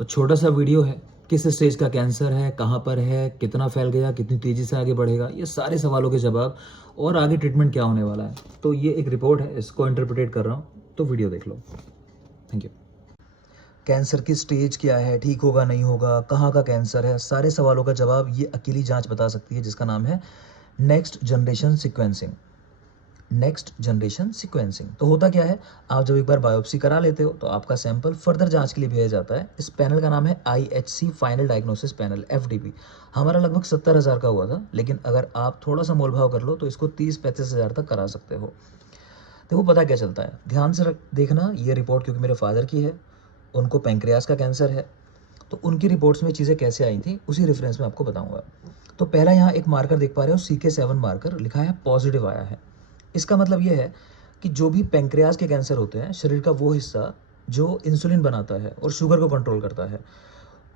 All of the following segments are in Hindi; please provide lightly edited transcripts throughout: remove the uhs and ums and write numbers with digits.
तो छोटा सा वीडियो है, किस स्टेज का कैंसर है, कहाँ पर है, कितना फैल गया, कितनी तेज़ी से आगे बढ़ेगा, ये सारे सवालों के जवाब और आगे ट्रीटमेंट क्या होने वाला है। तो ये एक रिपोर्ट है, इसको इंटरप्रेट कर रहा हूँ, तो वीडियो देख लो। Thank you. कैंसर की स्टेज क्या है, ठीक होगा नहीं होगा, कहाँ का कैंसर है, सारे सवालों का जवाब ये अकेली जांच बता सकती है, जिसका नाम है next generation sequencing. Next generation sequencing तो होता क्या है, आप जब एक बार बायोप्सी करा लेते हो तो आपका सैंपल फर्दर जांच के लिए भेजा जाता है। इस पैनल का नाम है IHC final diagnosis panel, FDP। हमारा लगभग 70,000 का हुआ था, लेकिन अगर आप थोड़ा सा मोल भाव कर लो तो इसको 30-35 हज़ार तक करा सकते हो। देखो पता क्या चलता है, ध्यान से देखना ये रिपोर्ट, क्योंकि मेरे फादर की है, उनको पैंक्रियास का कैंसर है, तो उनकी रिपोर्ट्स में चीज़ें कैसे आई थी उसी रेफरेंस में आपको बताऊंगा। तो पहला यहाँ एक मार्कर देख पा रहे हो, CK7 मार्कर लिखा है, पॉजिटिव आया है। इसका मतलब ये है कि जो भी पैंक्रियास के कैंसर होते हैं, शरीर का वो हिस्सा जो इंसुलिन बनाता है और शुगर को कंट्रोल करता है,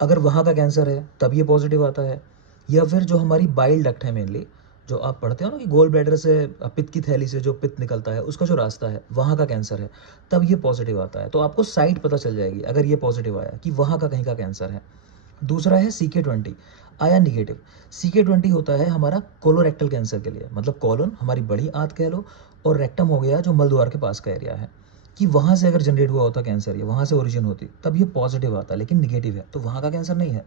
अगर वहाँ का कैंसर है तब ये पॉजिटिव आता है। या फिर जो हमारी बाइल डक्ट है, मेनली जो आप पढ़ते हो ना कि गोल ब्लैडर से, पित्त की थैली से जो पित्त निकलता है उसका जो रास्ता है, वहाँ का कैंसर है, तब ये पॉजिटिव आता है। तो आपको साइट पता चल जाएगी अगर ये पॉजिटिव आया कि वहाँ का कहीं का कैंसर है। दूसरा है CK20 आया निगेटिव। CK20 होता है हमारा कोलोरेक्टल कैंसर के लिए, मतलब कॉलन हमारी बड़ी आंत कह लो, और रेक्टम हो गया जो मलद्वार के पास का एरिया है, कि वहाँ से अगर जनरेट हुआ होता कैंसर या वहाँ से ओरिजिन होती, तब ये पॉजिटिव आता, लेकिन निगेटिव है तो वहाँ का कैंसर नहीं है।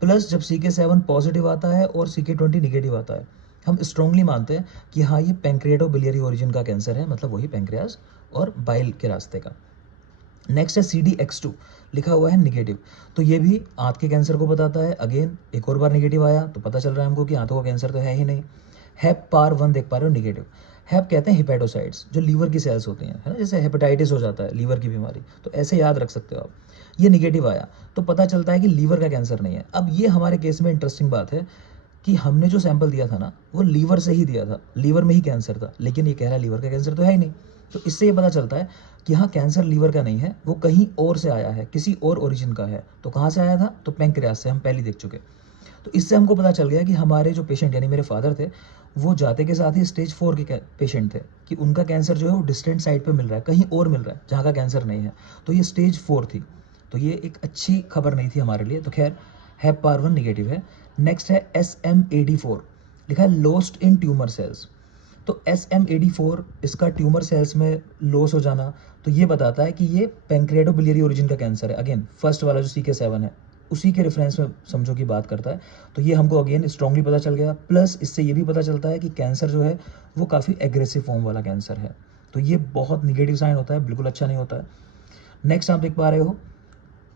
प्लस जब CK7 पॉजिटिव आता है और CK20 निगेटिव आता है, हम स्ट्रांगली मानते हैं कि हाँ ये पैंक्रिएटो बिलियरी ओरिजिन का कैंसर है, मतलब वही पैंक्रियास और बाइल के रास्ते का। नेक्स्ट है CDX2 लिखा हुआ है निगेटिव, तो ये भी आंत के कैंसर को बताता है। अगेन एक और बार निगेटिव आया तो पता चल रहा है हमको कि आंतों का कैंसर तो है ही नहीं। HEPAR1 देख पा रहे हो निगेटिव। हेप कहते हैं हिपेटोसाइट्स, जो लीवर की सेल्स होती हैं, है ना, जैसे हेपेटाइटिस हो जाता है लीवर की बीमारी, तो ऐसे याद रख सकते हो आप। ये निगेटिव आया तो पता चलता है कि लीवर का कैंसर नहीं है। अब ये हमारे केस में इंटरेस्टिंग बात है कि हमने जो सैंपल दिया था ना, वो लीवर से ही दिया था, लीवर में ही कैंसर था, लेकिन ये कह रहा है लीवर का कैंसर तो है ही नहीं। तो इससे ये पता चलता है कि हाँ कैंसर लीवर का नहीं है, वो कहीं और से आया है, किसी और ओरिजिन का है। तो कहाँ से आया था, तो पैंक्रियास से, हम पहले देख चुके। तो इससे हमको पता चल गया कि हमारे जो पेशेंट यानी मेरे फादर थे, वो जाते के साथ ही स्टेज 4 के पेशेंट थे, कि उनका कैंसर जो है वो डिस्टेंट साइड पे मिल रहा है, कहीं और मिल रहा है जहाँ का कैंसर नहीं है। तो ये स्टेज 4 थी, तो ये एक अच्छी खबर नहीं थी हमारे लिए। तो खैर HEPAR1 निगेटिव है। नेक्स्ट है SMAD4 लिखा है लॉस्ट इन ट्यूमर सेल्स। तो SMAD4 इसका ट्यूमर सेल्स में लॉस हो जाना, तो ये बताता है कि ये पैंक्रिएटोबिलियरी ओरिजिन का कैंसर है। अगेन फर्स्ट वाला जो CK7 है उसी के रेफरेंस में समझो की बात करता है। तो ये हमको अगेन स्ट्रांगली पता चल गया। प्लस इससे ये भी पता चलता है कि कैंसर जो है वो काफ़ी एग्रेसिव फॉर्म वाला कैंसर है, तो ये बहुत निगेटिव साइन होता है, बिल्कुल अच्छा नहीं होता है। नेक्स्ट आप देख पा रहे हो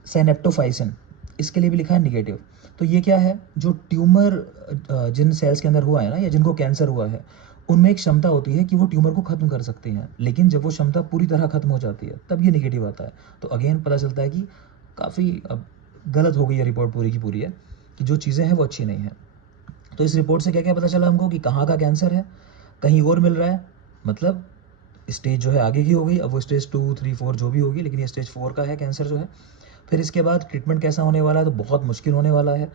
सेनेप्टोफाइसिन, इसके लिए भी लिखा है निगेटिव। तो ये क्या है, जो ट्यूमर जिन सेल्स के अंदर हुआ है ना, या जिनको कैंसर हुआ है, उनमें एक क्षमता होती है कि वो ट्यूमर को खत्म कर सकती हैं, लेकिन जब वो क्षमता पूरी तरह खत्म हो जाती है तब ये निगेटिव आता है। तो अगेन पता चलता है कि काफ़ी अब गलत हो गई है रिपोर्ट, पूरी की पूरी है कि जो चीज़ें हैं वो अच्छी नहीं है। तो इस रिपोर्ट से क्या क्या पता चला हमको कि कहाँ का कैंसर है, कहीं और मिल रहा है, मतलब स्टेज जो है आगे की हो गई, अब वो स्टेज 2, 3, 4 जो भी होगी, लेकिन ये स्टेज 4 का है कैंसर जो है। फिर इसके बाद ट्रीटमेंट कैसा होने वाला है, तो बहुत मुश्किल होने वाला है।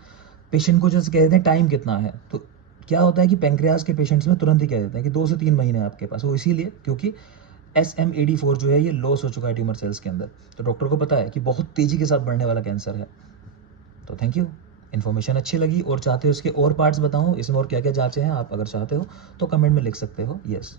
पेशेंट को जैसे कहते हैं टाइम कितना है, तो क्या होता है कि पैंक्रियास के पेशेंट्स में तुरंत ही कह देते हैं कि 2 से 3 महीने आपके पास, वो इसीलिए क्योंकि SMAD4 जो है ये लॉस हो चुका है ट्यूमर सेल्स के अंदर, तो डॉक्टर को पता है कि बहुत तेज़ी के साथ बढ़ने वाला कैंसर है। तो थैंक यू, इन्फॉर्मेशन अच्छी लगी और चाहते हो इसके और पार्ट्स बताऊँ, इसमें और क्या क्या जाँचें हैं, आप अगर चाहते हो तो कमेंट में लिख सकते हो। यस।